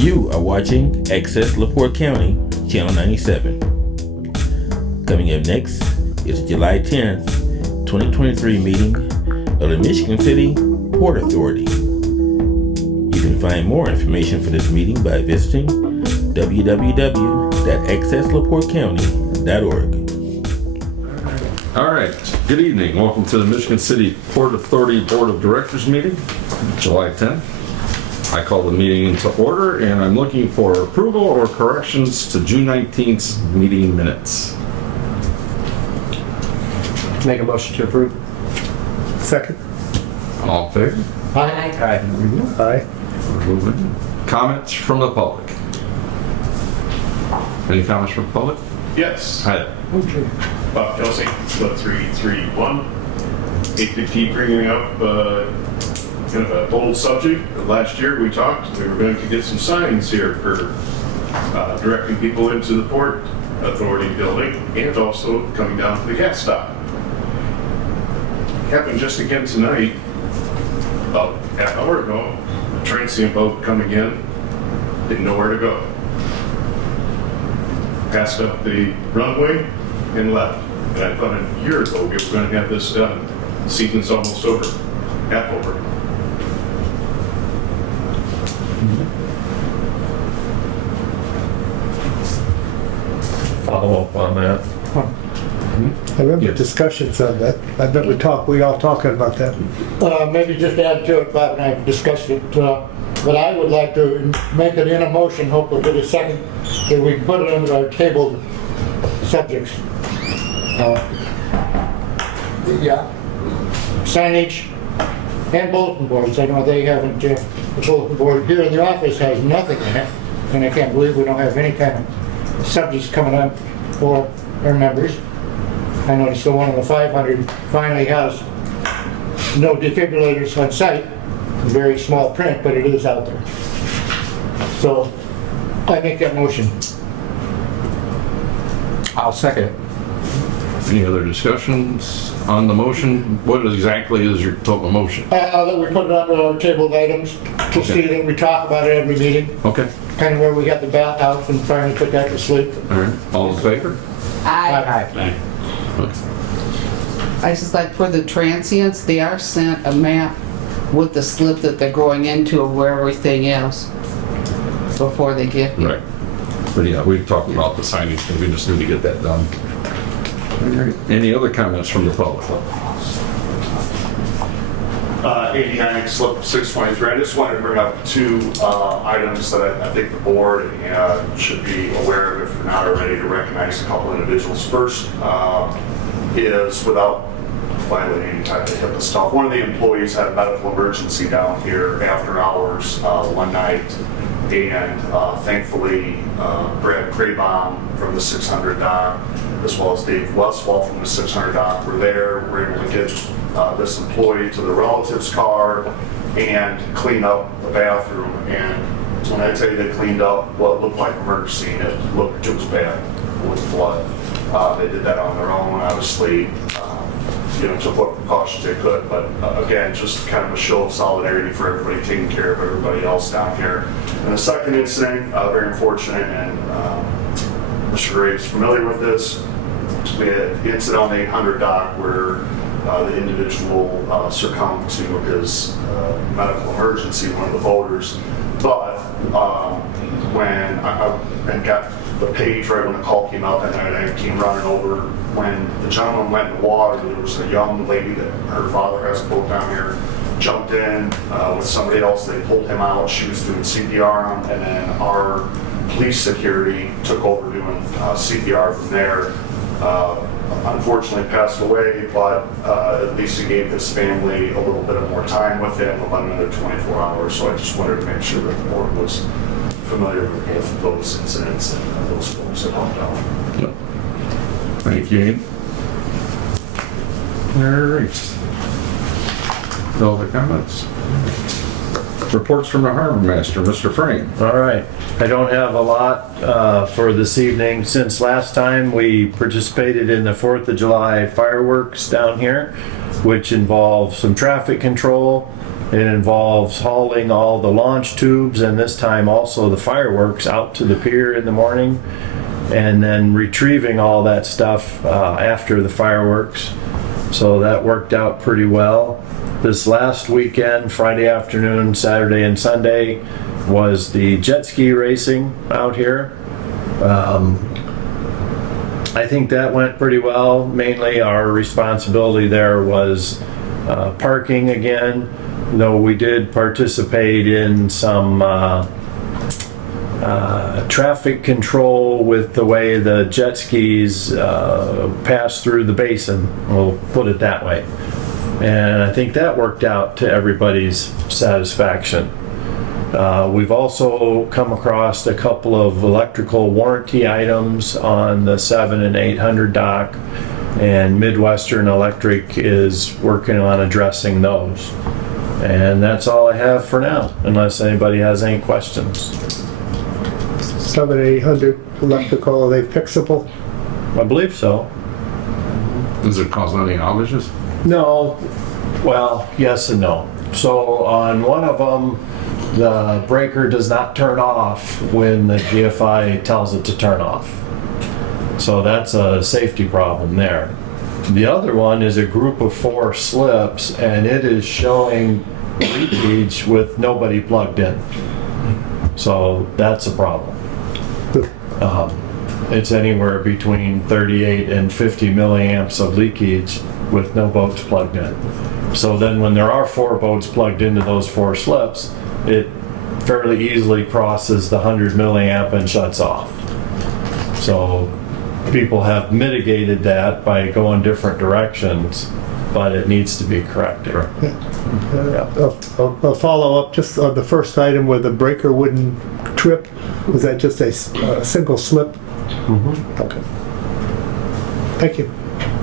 You are watching Access LaPorte County, Channel 97. Coming up next is the July 10th, 2023 meeting of the Michigan City Port Authority. You can find more information for this meeting by visiting www.accesslaportecounty.org. All right, good evening. Welcome to the Michigan City Port Authority Board of Directors meeting, July 10th. I call the meeting into order, and I'm looking for approval or corrections to June 19th meeting minutes. Make a motion to approve. Second. All in favor? Aye. Aye. We're moving. Comments from the public? Any comments from the public? Yes. Hi. Bob Kelsey, Slip 331. Hate to keep bringing up kind of an old subject. Last year we talked, we were going to get some signs here for directing people into the Port Authority building and also coming down to the gas stop. Happened just again tonight, about half hour ago. A transient boat coming in, didn't know where to go. Passed up the runway and left. And I thought a year ago we were going to have this done. The season's almost over, half over. Follow up on that. I remember discussions on that. I bet we all talking about that. Maybe just add to it, Bob and I discussed it, but I would like to make it in a motion, hopefully get a second, that we put it under our tabled subjects. The signage and bulletin boards. I know they haven't, the bulletin board here in the office has nothing in it, and I can't believe we don't have any kind of subjects coming up for our members. I noticed the one in the 500 finally has no defibrillators on site. Very small print, but it is out there. So I make that motion. I'll second it. Any other discussions on the motion? What exactly is your total motion? That we put it under our tabled items to see that we talk about it every meeting. Okay. Kind of where we got the bathhouse and finally put that to sleep. All right. All in favor? I Okay. just like for the transients, they are sent a map with the slip that they're going into of where everything is before they get here. Right. But yeah, we talked about the signage, and we just need to get that done. All right. Any other comments from the public? 89 Slip 623. I just wanted to bring up two items that I think the board should be aware of if they're not already, to recognize a couple individuals. First is, without violating any type of HIPAA stuff, one of the employees had a medical emergency down here after hours one night, and thankfully Brad Craybaum from the 600 dock, as well as Dave Westfall from the 600 dock, were there. We're able to get this employee to the relative's car and clean up the bathroom. And when I tell you they cleaned up what looked like a murder scene, it was bad with blood. They did that on their own, obviously. Took what precautions they could, but again, just kind of a show of solidarity for everybody, taking care of everybody else down here. And the second incident, very unfortunate, and Mr. Graves is familiar with this. We had the incident on the 800 dock where the individual succumbed to his medical emergency, one of the voters. But when I got the page right when the call came out that night, I came running over. When the gentleman went in the water, there was a young lady that her father has a boat down here, jumped in with somebody else. They pulled him out. She was doing CPR on him, and then our police security took over doing CPR from there. Unfortunately passed away, but at least he gave his family a little bit of more time with him, about another 24 hours. So I just wanted to make sure that the board was familiar with both of those incidents and those folks that helped out. Yep. Thank you. All right. No other comments? Reports from the harbor master, Mr. Frame. All right. I don't have a lot for this evening. Since last time we participated in the 4th of July fireworks down here, which involved some traffic control, It involves hauling all the launch tubes and this time also the fireworks out to the pier in the morning, and then retrieving all that stuff after the fireworks. So that worked out pretty well. This last weekend, Friday afternoon, Saturday and Sunday, was the jet ski racing out here. I think that went pretty well. Mainly our responsibility there was parking again, though we did participate in some traffic control with the way the jet skis pass through the basin, we'll put it that way. And I think that worked out to everybody's satisfaction. We've also come across a couple of electrical warranty items on the 7 and 800 dock, and Midwestern Electric is working on addressing those. And that's all I have for now, unless anybody has any questions. 7, 800 electrical, are they fixable? I believe so. Does it cause any outages? No, well, yes and no. So on one of them, the breaker does not turn off when the GFI tells it to turn off. So that's a safety problem there. The other one is a group of 4 slips, and it is showing leakage with nobody plugged in. So that's a problem. It's anywhere between 38 and 50 milliamps of leakage with no boats plugged in. So then when there are 4 boats plugged into those 4 slips, it fairly easily crosses the 100 milliamp and shuts off. So people have mitigated that by going different directions, but it needs to be corrected. A follow-up just on the first item where the breaker wouldn't trip, was that just a single slip? Mm-hmm. Okay. Thank you.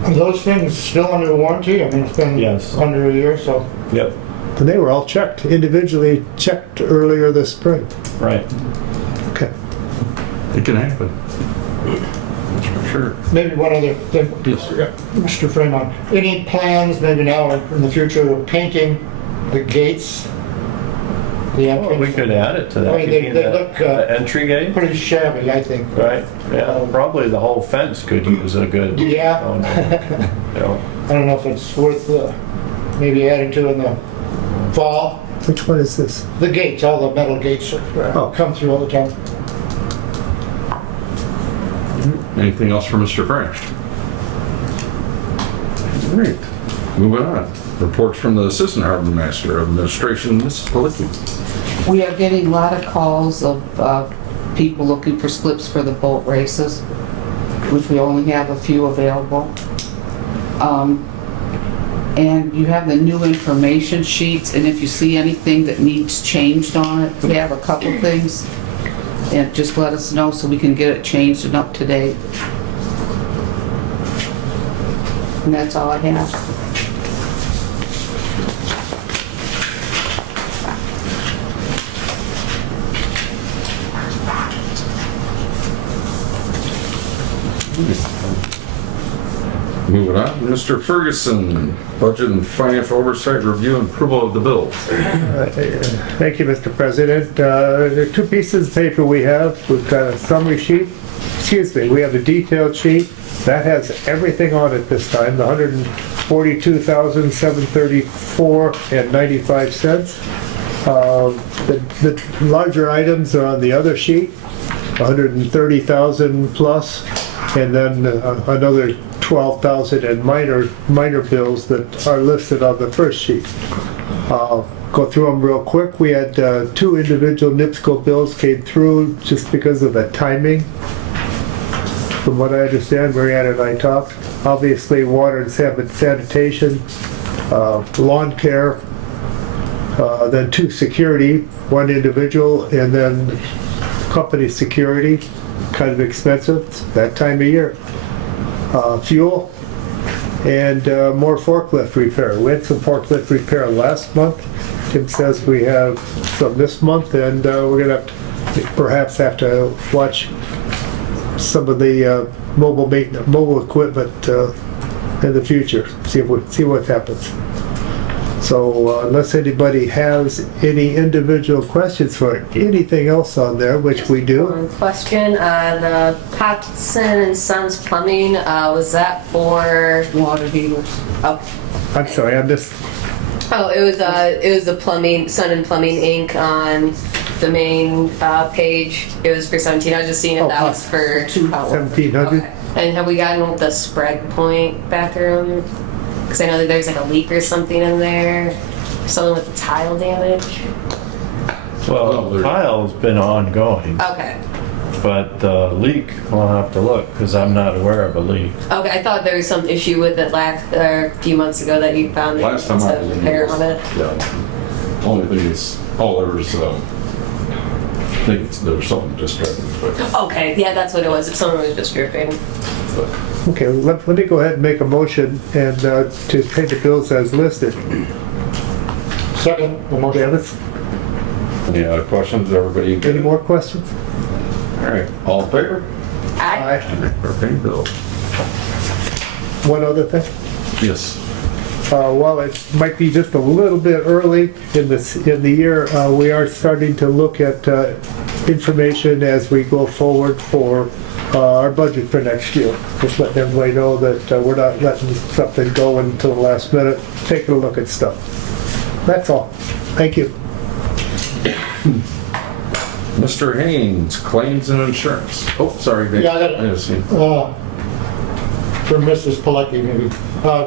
Are those things still under warranty? I mean, it's been Yes. under a year, so. Yep, And they were all checked, individually checked earlier this spring. right. Okay. It can happen. That's for sure. Maybe one other thing. Yes. Mr. Fremont, any plans maybe now or in the future of painting the gates? The Well, we entrance? could add it to that. I mean, they You mean the- look, the entry gate? Pretty shabby, I think. Right, yeah, probably the whole fence could use a good. Yeah. Oh, no. Yeah. I don't know if it's worth maybe adding to in the fall. Which one is this? The gates, all the metal gates Oh. come through all the time. Anything else for Mr. French? Great. Moving on. Reports from the Assistant Harbor Master of Administration, Ms. Palicki. We are getting a lot of calls of people looking for slips for the boat races, which we only have a few available. And you have the new information sheets, and if you see anything that needs changed on it, we have a couple things, and just let us know so we can get it changed and up to date. And that's all I have. Moving on, Mr. Ferguson, Budget and Financial Oversight Review and Approval of the Bills. Thank you, Mr. President. There are 2 pieces of paper we have. We've got a summary sheet. Excuse me, we have a detailed sheet. That has everything on it this time, the $142,734.95. The larger items are on the other sheet, 130,000 plus, and then another 12,000 in minor bills that are listed on the first sheet. Go through them real quick. We had 2 individual NIPSCO bills came through just because of the timing. From what I understand, Mariana and I talked. Obviously, water and sanitation, lawn care, then 2 security, 1 individual, and then company security, kind of expensive that time of year. Fuel, and more forklift repair. We had some forklift repair last month. Tim says we have some this month, and we're gonna perhaps have to watch some of the mobile equipment in the future. See what happens. So unless anybody has any individual questions for anything else on there, which we do, One question, the Patson and Sons Plumbing, was that for, Water heaters. oh, I'm sorry, I missed, it was the Plumbing, Sun and Plumbing Inc. on the main page. It was for 17. I was just seeing if that was for 1,700. Okay. And have we gotten with the spread point bathroom? Because I know that there's like a leak or something in there. Something with the tile damage. Well, the tile's been ongoing, Okay. but the leak, we'll have to look, because I'm not aware of a leak. Okay, I thought there was some issue with it a few months ago that you found. Last time I was in repair here, on it. yeah. Only thing is, there was, I think there was something distracting, but Okay, yeah, that's what it was. If someone was just dripping. Okay, let me go ahead and make a motion and to pay the bills as listed. Second, the motion. Dennis, any other questions? Everybody any good? more questions? All right, all in favor? I We're paying bills. One other thing. Yes. While it might be just a little bit early in the year, we are starting to look at information as we go forward for our budget for next year. Just letting everybody know that we're not letting something go until the last minute, taking a look at stuff. That's all. Thank you. Mr. Haynes, claims and insurance. Oh, sorry, Dave. Yeah, I got it. just see. For Mrs. Pilecki, maybe.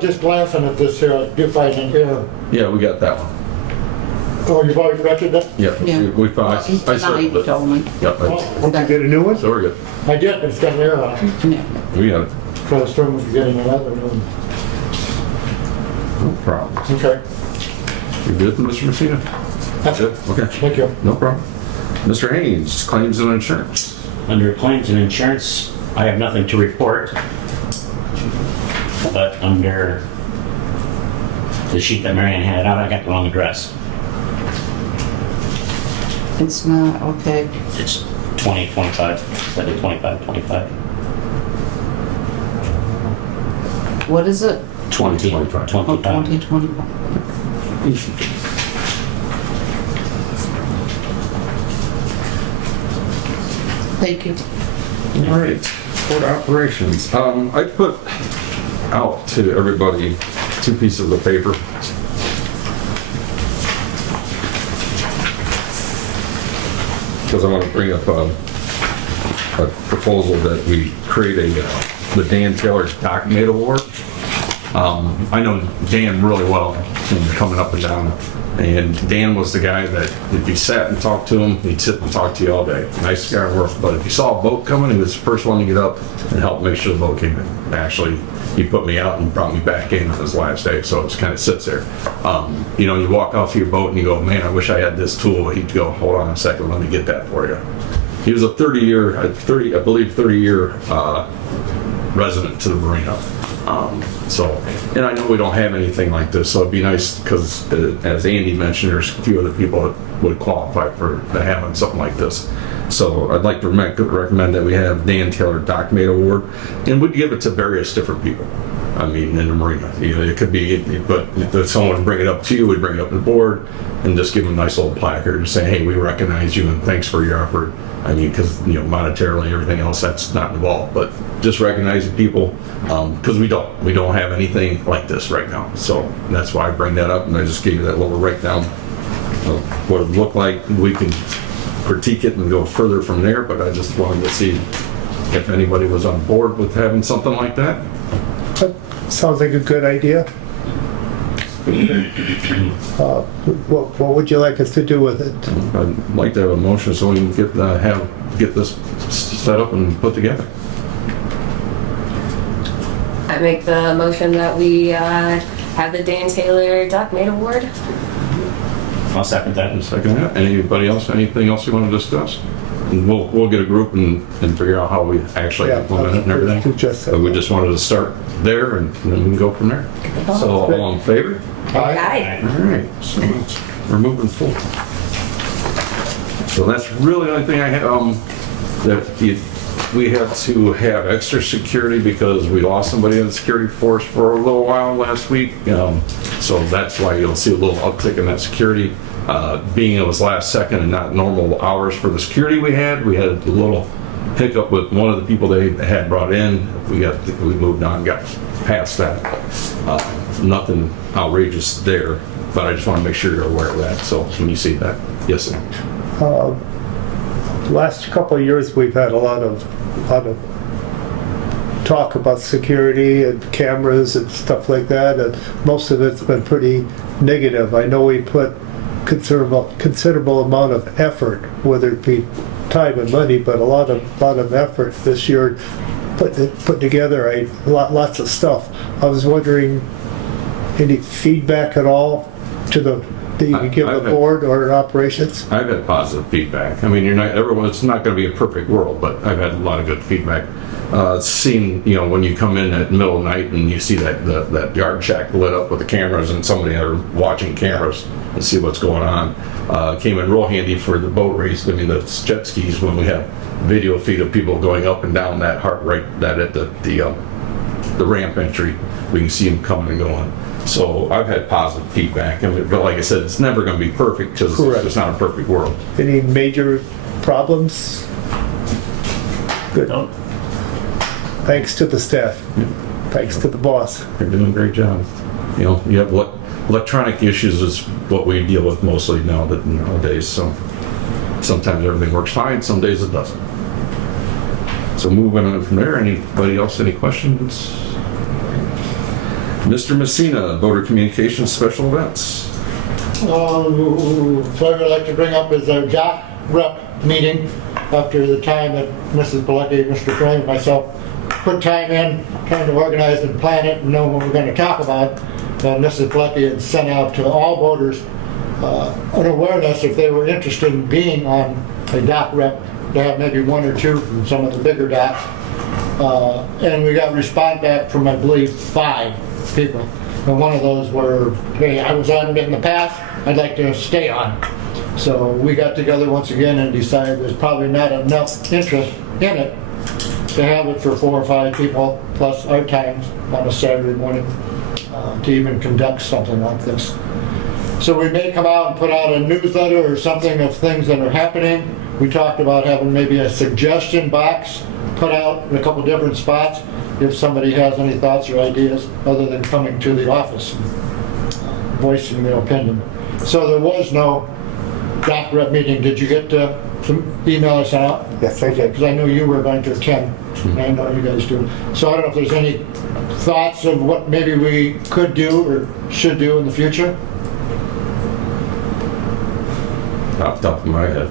Just glancing at this here, I do find an error. Yeah, we got that one. Oh, you've already corrected that? Yeah, Yeah. we found, I Tonight, circled you it. told me. Yep, Oh, Did you get a new one? so we're good. I did, but it's got an error on it. Yeah. We got it. So I was struggling with getting another one. No problem. Okay, You good, Mr. Messina? that's it. Okay, Thank you. no problem. Mr. Haynes, claims and insurance. Under claims and insurance, I have nothing to report. But under the sheet that Marianne handed out, I got the wrong address. It's not, okay. It's 2025, instead of 2525. What is it? 2025. Oh, 25. 2021. Thank you. All right, court operations. I put out to everybody 2 pieces of paper. Because I want to bring up a proposal that we create the Dan Taylor Document Award. I know Dan really well, coming up and down. And Dan was the guy that if you sat and talked to him, he'd sit and talk to you all day. Nice guy to work. But if you saw a boat coming, he was the first one to get up and help make sure the boat came in. Actually, he put me out and brought me back in on his last day, so it just kind of sits there. You walk off your boat and you go, man, I wish I had this tool. He'd go, hold on a second, let me get that for you. He was a 30-year resident to the marina. And I know we don't have anything like this, so it'd be nice because, as Andy mentioned, there's a few other people that would qualify for having something like this. So I'd like to recommend that we have Dan Taylor Document Award, and we'd give it to various different people. I mean, in the marina, it could be, but if someone would bring it up to you, we'd bring it up to the board and just give them a nice little placard saying, hey, we recognize you and thanks for your effort. I mean, because, monetarily, everything else, that's not involved, but just recognizing people, because we don't have anything like this right now. So that's why I bring that up, and I just gave you that little breakdown of what it would look like. We can critique it and go further from there, but I just wanted to see if anybody was on board with having something like that. That sounds like a good idea. What would you like us to do with it? I'd like to have a motion so we can get this set up and put together. I make the motion that we have the Dan Taylor Document Award. I'll second that. Second that. Anybody else, anything else you want to discuss? And we'll get a group and figure out how we actually Yeah, implement it and everything. suggest that. But we just wanted to start there and then we can go from there. So all in favor? Aye. All right, so we're moving forward. So that's really the only thing I have, that we had to have extra security because we lost somebody in the security force for a little while last week. So that's why you'll see a little uptick in that security. Being it was last second and not normal hours for the security we had a little hiccup with one of the people they had brought in. We moved on, got past that. Nothing outrageous there, but I just want to make sure you're aware of that. So when you see that, yes, sir. Last couple of years, we've had a lot of talk about security and cameras and stuff like that, and most of it's been pretty negative. I know we put considerable amount of effort, whether it be time and money, but a lot of effort this year put together lots of stuff. I was wondering, any feedback at all to that you can give the board or operations? I've had positive feedback. I mean, it's not going to be a perfect world, but I've had a lot of good feedback. Seeing, when you come in at middle of the night and you see that yard shack lit up with the cameras and somebody are watching cameras and see what's going on, came in real handy for the boat race. I mean, the jet skis, when we have video feed of people going up and down that at the ramp entry, we can see them coming and going. So I've had positive feedback, but like I said, it's never going to be perfect because it's not a perfect world. Any major problems? Good. No. Thanks to the staff. Thanks to the boss. They're doing a great job. You have electronic issues is what we deal with mostly nowadays. So sometimes everything works fine, some days it doesn't. So moving on from there, anybody else, any questions? Mr. Messina, Voter Communications Special Events. So I would like to bring up is our job rep meeting after the time that Mrs. Pilecki, Mr. Frame, and myself put time in trying to organize and plan it and know what we're going to talk about. And Mrs. Pilecki had sent out to all voters an awareness if they were interested in being on a doc rep, to have maybe one or two from some of the bigger docs. And we got response back from, I believe, 5 people. And one of those were, hey, I was on it in the past, I'd like to stay on. So we got together once again and decided there's probably not enough interest in it to have it for 4 or 5 people, plus our times on a Saturday morning, to even conduct something like this. So we may come out and put out a newsletter or something of things that are happening. We talked about having maybe a suggestion box put out in a couple different spots if somebody has any thoughts or ideas other than coming to the office and voicing their opinion. So there was no doc rep meeting. Did you get the email I sent out? Yes, I did. Because I knew you were going to attend, and I know you guys do. So I don't know if there's any thoughts of what maybe we could do or should do in the future? Off the top of my head,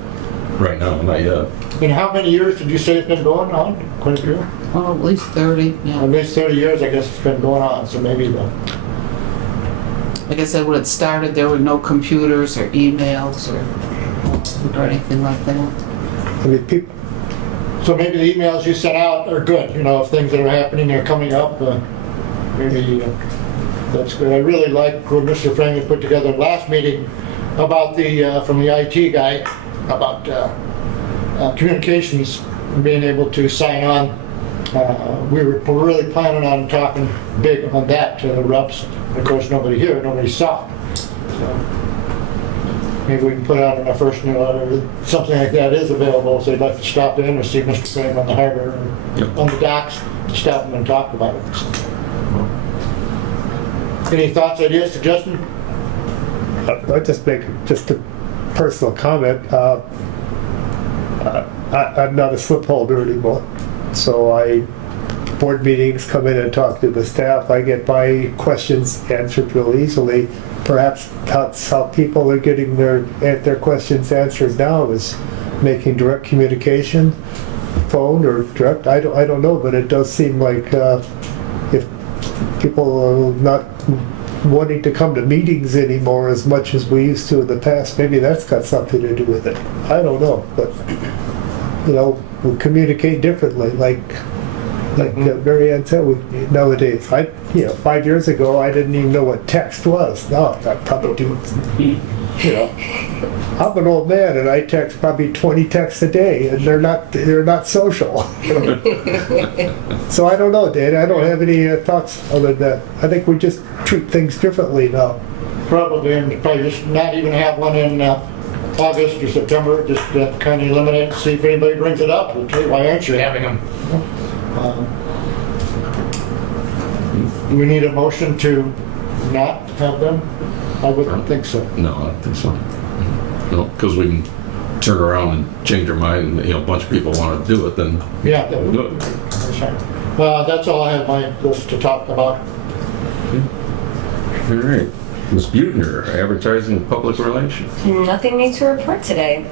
right now, not yet. And how many years did you say it's been going on? Quite a few? Oh, at least 30, yeah. At least 30 years, I guess it's been going on, so maybe Like I said, when it started, there were no computers or emails or anything like that. I mean, people. So maybe the emails you sent out are good, if things that are happening are coming up, maybe that's good. I really like what Mr. Franklin put together last meeting about from the IT guy, about communications, being able to sign on. We were really planning on talking big on that to the reps. Of course, nobody here, nobody saw. So maybe we can put out in our first newsletter something like that is available. If they'd like to stop in or see Mr. Frame on the harbor or on the docks, to stop them and talk about it. So. Any thoughts, ideas, suggestions? I'll just make just a personal comment. I'm not a slip holder anymore, so board meetings, come in and talk to the staff. I get my questions answered real easily. Perhaps that's how people are getting their questions answered now, is making direct communication, phone or direct. I don't know, but it does seem like if people are not wanting to come to meetings anymore as much as we used to in the past, maybe that's got something to do with it. I don't know, but we communicate differently, like Mary Ann said, nowadays. 5 years ago, I didn't even know what text was. Now I probably do. you know, I'm an old man and I text probably 20 texts a day and they're not social. So I don't know, Dan, I don't have any thoughts other than that. I think we just treat things differently now. Probably, and probably just not even have one in August or September, just kind of eliminate, see if anybody brings it up. Okay, why aren't you having them? Do we need a motion to not have them? I wouldn't think so. No, I don't think so. No, because we can turn around and change our mind, and, you know, a bunch of people want to do it, then Yeah, that we'll would do it. that's all I have my list to talk about. All right. Ms. Buettner, Advertising and Public Relations. Nothing new to report today.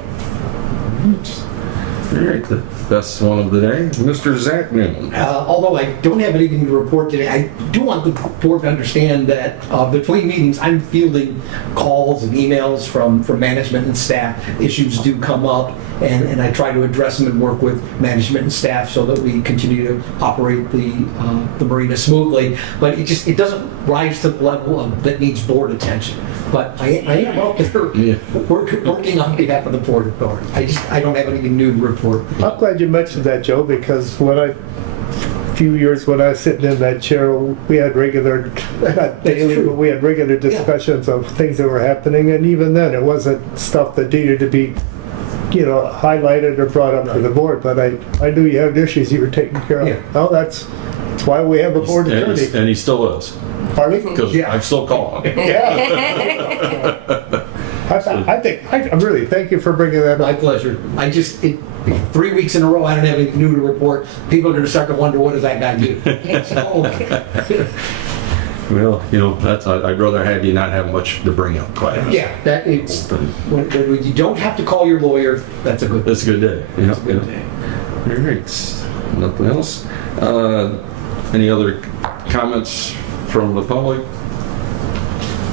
All right, the best one of the day, Mr. Zach Newman. Although I don't have anything to report today, I do want the board to understand that between meetings, I'm fielding calls and emails from management and staff. Issues do come up, and I try to address them and work with management and staff so that we continue to operate the marina smoothly. But it doesn't rise to the level that needs board attention. But I am out there working on behalf of the Port Authority. I don't have anything new to report. I'm glad you mentioned that, Joe, because a few years when I was sitting in that chair, we had regular, not daily, but we had regular discussions of things that were happening, and even then, it wasn't stuff that needed to be, you know, highlighted or brought up to the board, but I knew you had issues you were taking care of. Yeah. Well, that's why we have a board attorney. And he still is, Pardon? because I'm still calling. Yeah. I really thank you for bringing that My up. pleasure. 3 weeks in a row, I don't have anything new to report. People are going to start to wonder, what does that guy do? So, Well, you know, I'd rather have you not have much to bring up, quite honestly. yeah, when you don't have to call your lawyer, that's a good thing. That's a good day. Yeah, That's a good day. All right, nothing else? Any other comments from the public?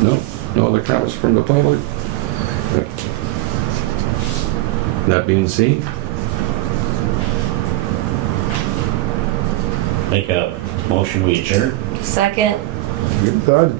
No? No other comments from the public? That being seen, Make a motion, we adjourn. Second. Done.